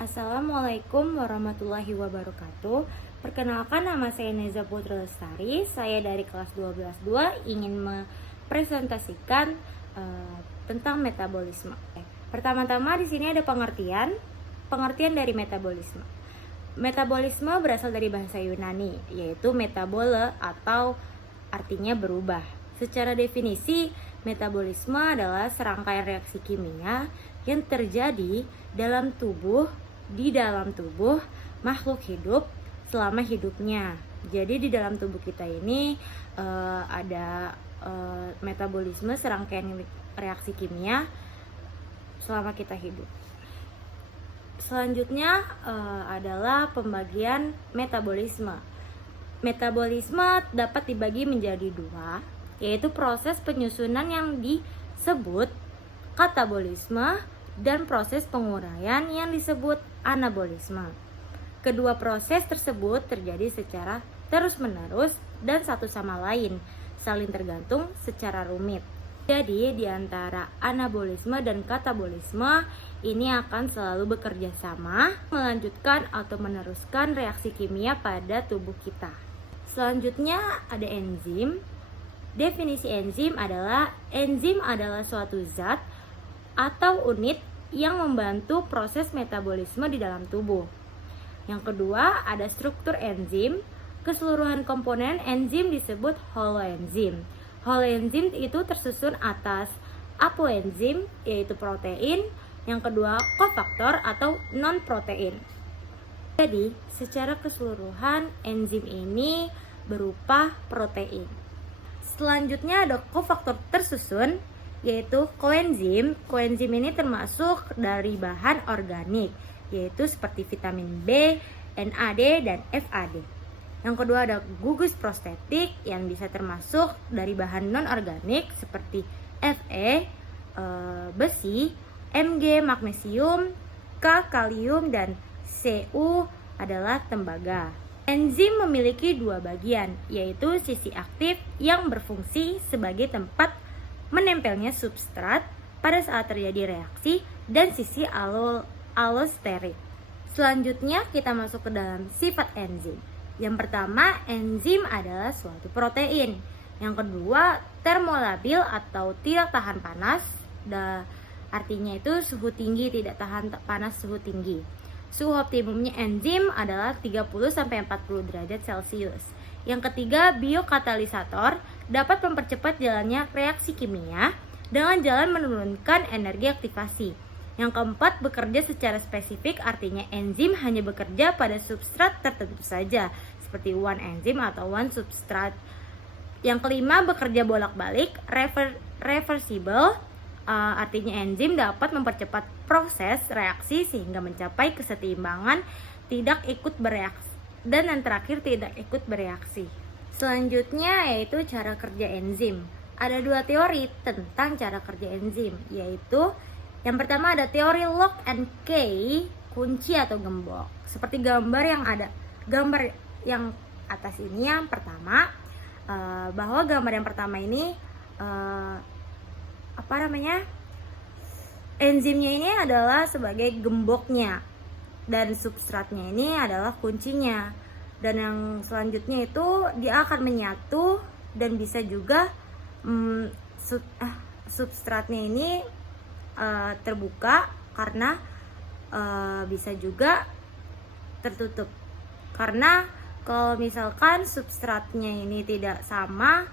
Assalamualaikum warahmatullahi wabarakatuh. Perkenalkan, nama saya Neza Putri Lestari. Saya dari kelas 12-2 ingin mempresentasikan tentang metabolisme. Pertama-tama di sini ada pengertian dari metabolisme. Metabolisme berasal dari bahasa Yunani, yaitu metabole atau artinya berubah. Secara definisi, metabolisme adalah serangkaian reaksi kimia yang terjadi di dalam tubuh makhluk hidup selama hidupnya. Jadi di dalam tubuh kita ini ada metabolisme serangkaian reaksi kimia selama kita hidup. Selanjutnya adalah pembagian metabolisme. Metabolisme dapat dibagi menjadi dua, yaitu proses penyusunan yang disebut katabolisme dan proses penguraian yang disebut anabolisme. Kedua proses tersebut terjadi secara terus-menerus dan satu sama lain, saling tergantung secara rumit. Jadi di antara anabolisme dan katabolisme ini akan selalu bekerja sama, melanjutkan atau meneruskan reaksi kimia pada tubuh kita. Selanjutnya ada enzim. Definisi enzim adalah suatu zat atau unit yang membantu proses metabolisme di dalam tubuh. Yang kedua ada struktur enzim. Keseluruhan komponen enzim disebut holoenzim. Holoenzim itu tersusun atas apoenzim, yaitu protein. Yang kedua kofaktor atau non-protein. Jadi secara keseluruhan enzim ini berupa protein. Selanjutnya ada kofaktor tersusun, yaitu koenzim. Koenzim ini termasuk dari bahan organik, yaitu seperti vitamin B, NAD, dan FAD. Yang kedua ada gugus prostetik yang bisa termasuk dari bahan non-organik seperti Fe, besi, Mg, magnesium, K, kalium, dan Cu adalah tembaga. Enzim memiliki dua bagian, yaitu sisi aktif yang berfungsi sebagai tempat menempelnya substrat pada saat terjadi reaksi dan sisi allosterik. Selanjutnya kita masuk ke dalam sifat enzim. Yang pertama, enzim adalah suatu protein. Yang kedua, termolabil atau tidak tahan panas. Artinya itu suhu tinggi, tidak tahan panas suhu tinggi. Suhu optimumnya enzim adalah 30-40 derajat Celcius. Yang ketiga, biokatalisator dapat mempercepat jalannya reaksi kimia dengan jalan menurunkan energi aktivasi. Yang keempat, bekerja secara spesifik, artinya enzim hanya bekerja pada substrat tertentu saja, seperti one enzim atau one substrat. Yang kelima, bekerja bolak-balik, reversible, artinya enzim dapat mempercepat proses reaksi sehingga mencapai kesetimbangan, tidak ikut bereaksi. Dan yang terakhir, tidak ikut bereaksi. Selanjutnya yaitu cara kerja enzim. Ada dua teori tentang cara kerja enzim, yaitu yang pertama ada teori lock and key, kunci atau gembok. Seperti gambar yang atas ini, yang pertama, bahwa gambar yang pertama ini enzimnya ini adalah sebagai gemboknya dan substratnya ini adalah kuncinya. Dan yang selanjutnya itu dia akan menyatu dan bisa juga substratnya ini terbuka karena bisa juga tertutup. Karena kalau misalkan substratnya ini tidak sama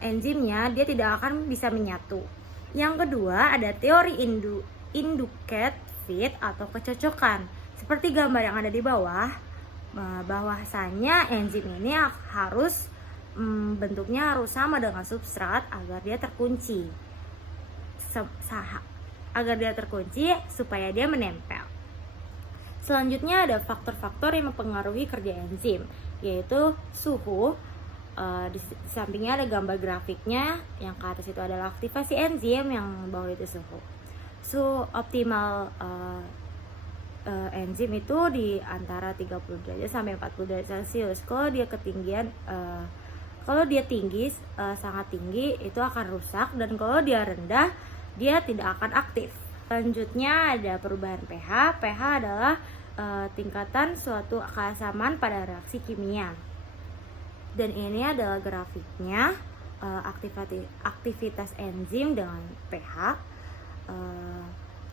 enzimnya, dia tidak akan bisa menyatu. Yang kedua ada teori induced fit atau kecocokan. Seperti gambar yang ada di bawah, bahwasanya enzim ini harus bentuknya harus sama dengan substrat agar dia terkunci. Supaya dia menempel. Selanjutnya ada faktor-faktor yang mempengaruhi kerja enzim, yaitu suhu. Di sampingnya ada gambar grafiknya, yang ke atas itu adalah aktivasi enzim, yang bawah itu suhu optimal enzim itu di antara 30 derajat sampai 40 derajat Celcius. Kalau dia tinggi, sangat tinggi, itu akan rusak, dan kalau dia rendah, dia tidak akan aktif. Selanjutnya ada perubahan pH. pH adalah tingkatan suatu keasaman pada reaksi kimia. Dan ini adalah grafiknya, aktivitas enzim dengan pH.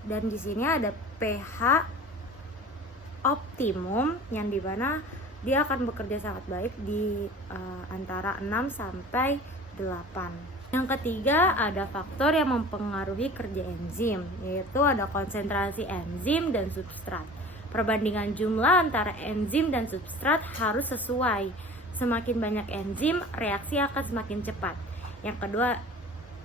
Dan di sini ada pH optimum yang dimana dia akan bekerja sangat baik di antara 6 sampai 8. Yang ketiga ada faktor yang mempengaruhi kerja enzim, yaitu ada konsentrasi enzim dan substrat. Perbandingan jumlah antara enzim dan substrat harus sesuai. Semakin banyak enzim, reaksi akan semakin cepat.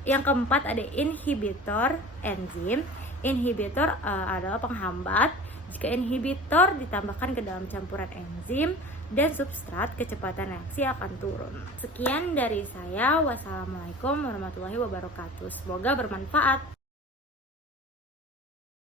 Yang keempat ada inhibitor enzim. Inhibitor adalah penghambat. Jika inhibitor ditambahkan ke dalam campuran enzim dan substrat, kecepatan reaksi akan turun. Sekian dari saya. Wassalamualaikum warahmatullahi wabarakatuh. Semoga bermanfaat.